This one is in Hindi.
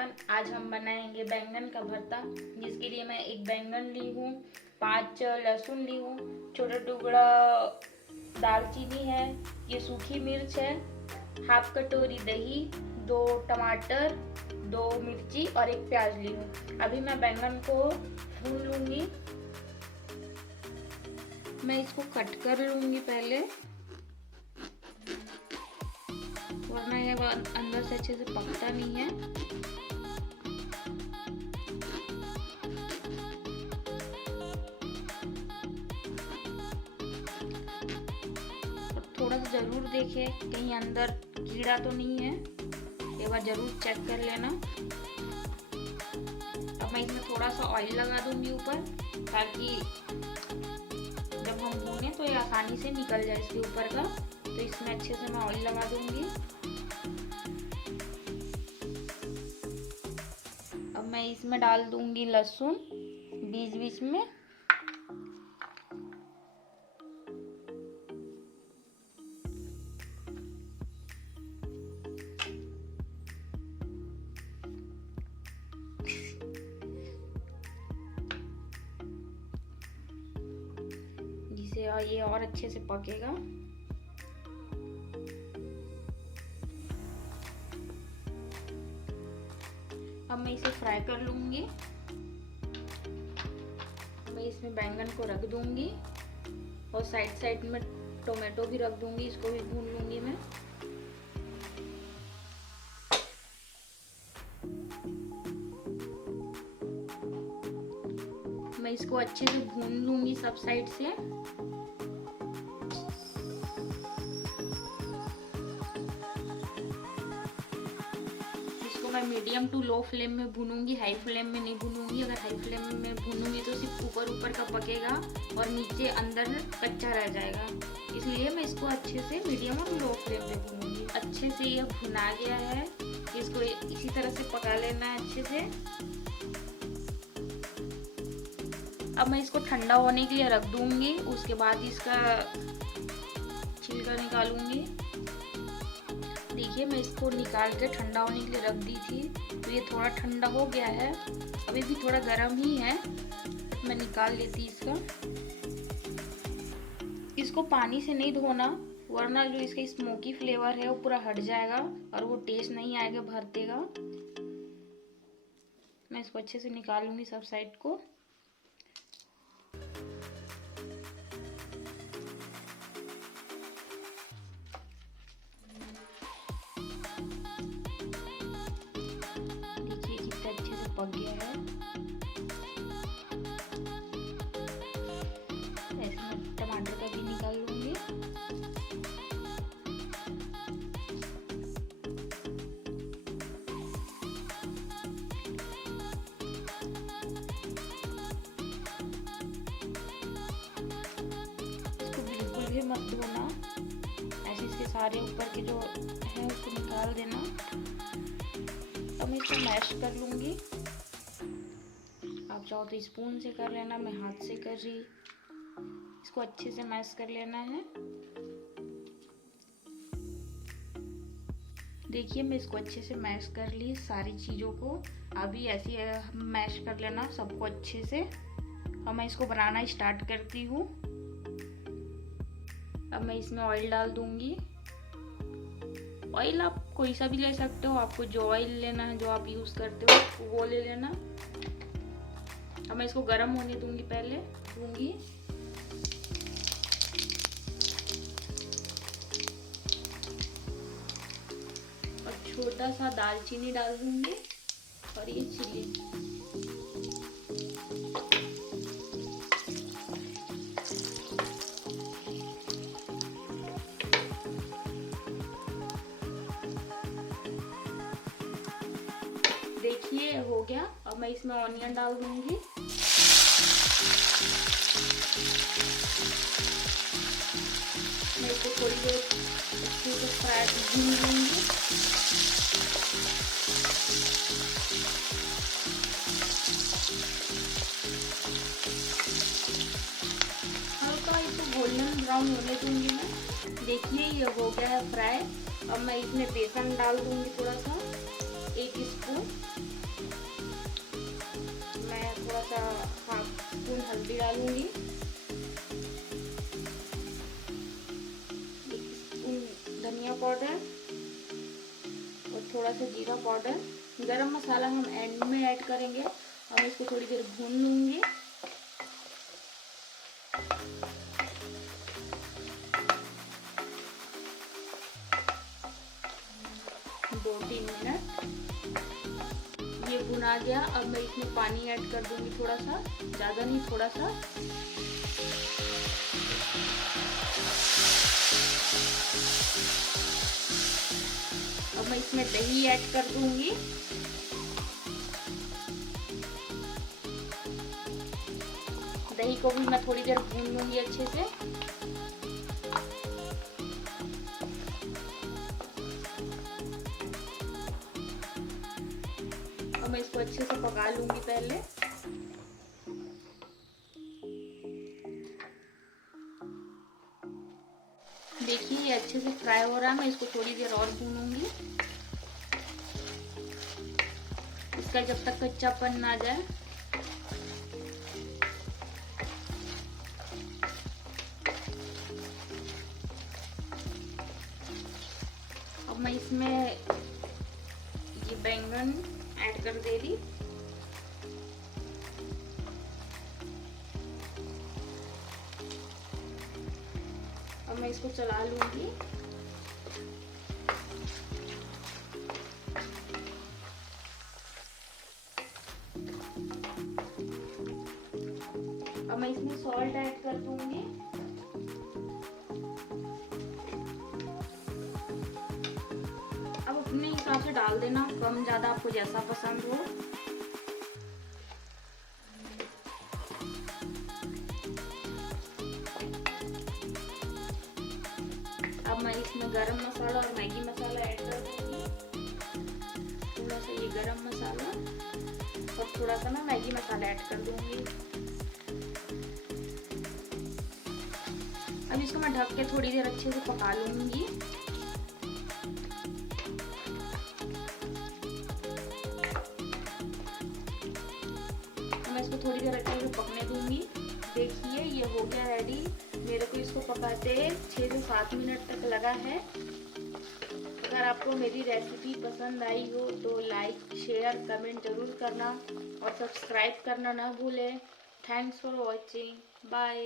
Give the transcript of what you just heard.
एवरीवन, आज हम बनाएंगे बैंगन का भरता। जिसके लिए मैं एक बैंगन ली हूँ, 5 लहसुन ली हूँ, छोटा टुकड़ा दालचीनी है, ये सूखी मिर्च है, हाफ कटोरी दही, 2 टमाटर, 2 मिर्ची और 1 प्याज ली हूँ। अभी मैं बैंगन को भून लूँगी। मैं इसको कट कर लूँगी पहले, वरना ये अंदर से अच्छे से पकता नहीं है। और थोड़ा सा ज़रूर देखें कहीं अंदर कीड़ा तो नहीं है, एक बार ज़रूर चेक कर लेना। अब मैं इसमें थोड़ा सा ऑयल लगा दूंगी ऊपर, ताकि जब हम भूनें तो ये आसानी से निकल जाए इसके ऊपर का। तो इसमें अच्छे से मैं ऑयल लगा दूंगी। अब मैं इसमें डाल दूंगी लहसुन बीच बीच में। जिससे ये और अच्छे से पकेगा। अब मैं इसे फ्राई कर लूंगी। मैं इसमें बैंगन को रख दूंगी और साइड साइड में टोमेटो भी रख दूंगी, इसको भी भून लूंगी मैं। मैं इसको अच्छे से भून लूंगी सब साइड से। मैं मीडियम टू लो फ्लेम में भूनूंगी, हाई फ्लेम में नहीं भूनूंगी। अगर हाई फ्लेम में भूनूंगी तो सिर्फ ऊपर ऊपर का पकेगा और नीचे अंदर कच्चा रह जाएगा। इसलिए मैं इसको अच्छे से मीडियम और लो फ्लेम में भूनूंगी। अच्छे से ये भुना गया है, इसको इसी तरह से पका लेना है अच्छे से। अब मैं इसको ठंडा होने के लिए रख दूंगी, उसके बाद इसका छिलका निकालूंगी। देखिए, मैं इसको निकाल के ठंडा होने के लिए रख दी थी, तो ये थोड़ा ठंडा हो गया है। अभी भी थोड़ा गर्म ही है, मैं निकाल लेती इसका। इसको पानी से नहीं धोना, वरना जो इसका स्मोकी फ्लेवर है वो पूरा हट जाएगा और वो टेस्ट नहीं आएगा भरते का। मैं इसको अच्छे से निकालूंगी सब साइड को। अच्छे से पक गया है। ऐसे मैं टमाटर का भी निकाल लूंगी। इसको बिल्कुल भी मत धोना, ऐसे इसके सारे ऊपर के जो है उसको निकाल देना। अब मैं इसको मैश कर लूँगी। आप चाहो तो स्पून से कर लेना, मैं हाथ से कर रही। इसको अच्छे से मैश कर लेना है। देखिए, मैं इसको अच्छे से मैश कर ली सारी चीज़ों को। अभी ऐसे मैश कर लेना सबको अच्छे से। अब मैं इसको बनाना स्टार्ट करती हूँ। अब मैं इसमें ऑयल डाल दूँगी। ऑयल आप कोई सा भी ले सकते हो, आपको जो ऑयल लेना है, जो आप यूज़ करते हो वो ले लेना। अब मैं इसको गर्म होने दूंगी, पहले दूंगी। और छोटा सा दालचीनी डाल दूंगी और ये चिली। देखिए, हो गया। अब मैं इसमें ऑनियन डाल दूंगी। मैं इसको थोड़ी देर अच्छे से फ्राई भून लूंगी। हल्का इसको गोल्डन ब्राउन होने दूंगी मैं। देखिए, ये हो गया है फ्राई। अब मैं इसमें बेसन डाल दूंगी थोड़ा सा, 1 स्पून। थोड़ा सा हाफ स्पून हल्दी डालूंगी, 1 स्पून धनिया पाउडर और थोड़ा सा जीरा पाउडर। गरम मसाला हम एंड में ऐड करेंगे और मैं इसको थोड़ी देर भून लूंगी। दो 3 मिनट ये भुना गया। अब मैं इसमें पानी ऐड कर दूंगी, थोड़ा सा, ज्यादा नहीं, थोड़ा सा। अब मैं इसमें दही ऐड कर दूंगी। दही को भी मैं थोड़ी देर भून लूंगी अच्छे से। और मैं इसको अच्छे से पका लूंगी पहले। देखिए ये अच्छे से फ्राई हो रहा है, मैं इसको थोड़ी देर और भूनूंगी, इसका जब तक कच्चापन ना जाए। अब मैं इसमें ये बैंगन ऐड कर दे रही। अब मैं इसको चला लूंगी। अब मैं इसमें सॉल्ट ऐड कर दूंगी। अब अपने हिसाब से डाल देना, कम ज्यादा आपको जैसा पसंद हो। अब मैं इसमें गरम मसाला और मैगी मसाला ऐड कर दूंगी। थोड़ा सा ये गरम मसाला और थोड़ा सा मैं मैगी मसाला ऐड कर दूंगी। अब इसको मैं ढक के थोड़ी देर अच्छे से पका लूंगी। मैं इसको थोड़ी देर अच्छे से पकने दूंगी। देखिए ये हो गया रेडी। मेरे को इसको पकाते 6 से 7 मिनट तक लगा है। अगर आपको मेरी रेसिपी पसंद आई हो तो लाइक, शेयर, कमेंट जरूर करना और सब्सक्राइब करना ना भूलें। Thanks for watching. बाय।